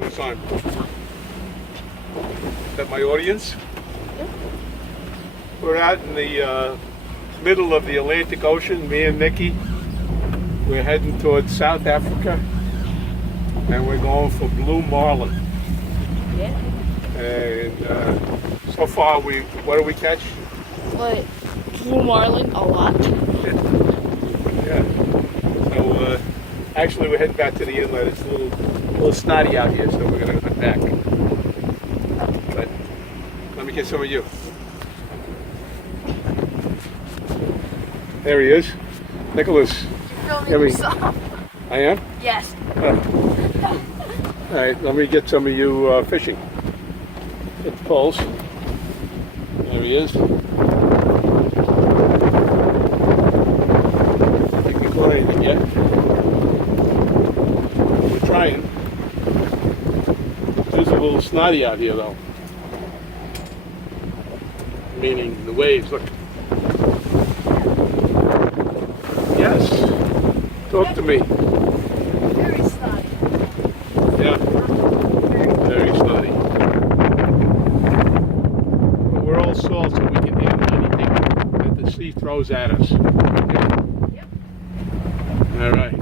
It's on. Is that my audience? Yep. We're out in the middle of the Atlantic Ocean, me and Nikki. We're heading towards South Africa, and we're going for blue marlin. Yeah. And so far, what do we catch? But blue marlin a lot. Yeah. So actually, we're heading back to the inlet. It's a little snotty out here, so we're going to head back. But let me get some of you. There he is, Nickolas. You're filming yourself. I am? Yes. All right, let me get some of you fishing. Get the poles. There he is. I think we caught anything yet. We're trying. It's a little snotty out here, though. Meaning the waves. Look. Yes. Talk to me. Very snotty. Yeah. Very snotty. But we're all salt, so we can handle anything that the sea throws at us. Okay? Yep. All right.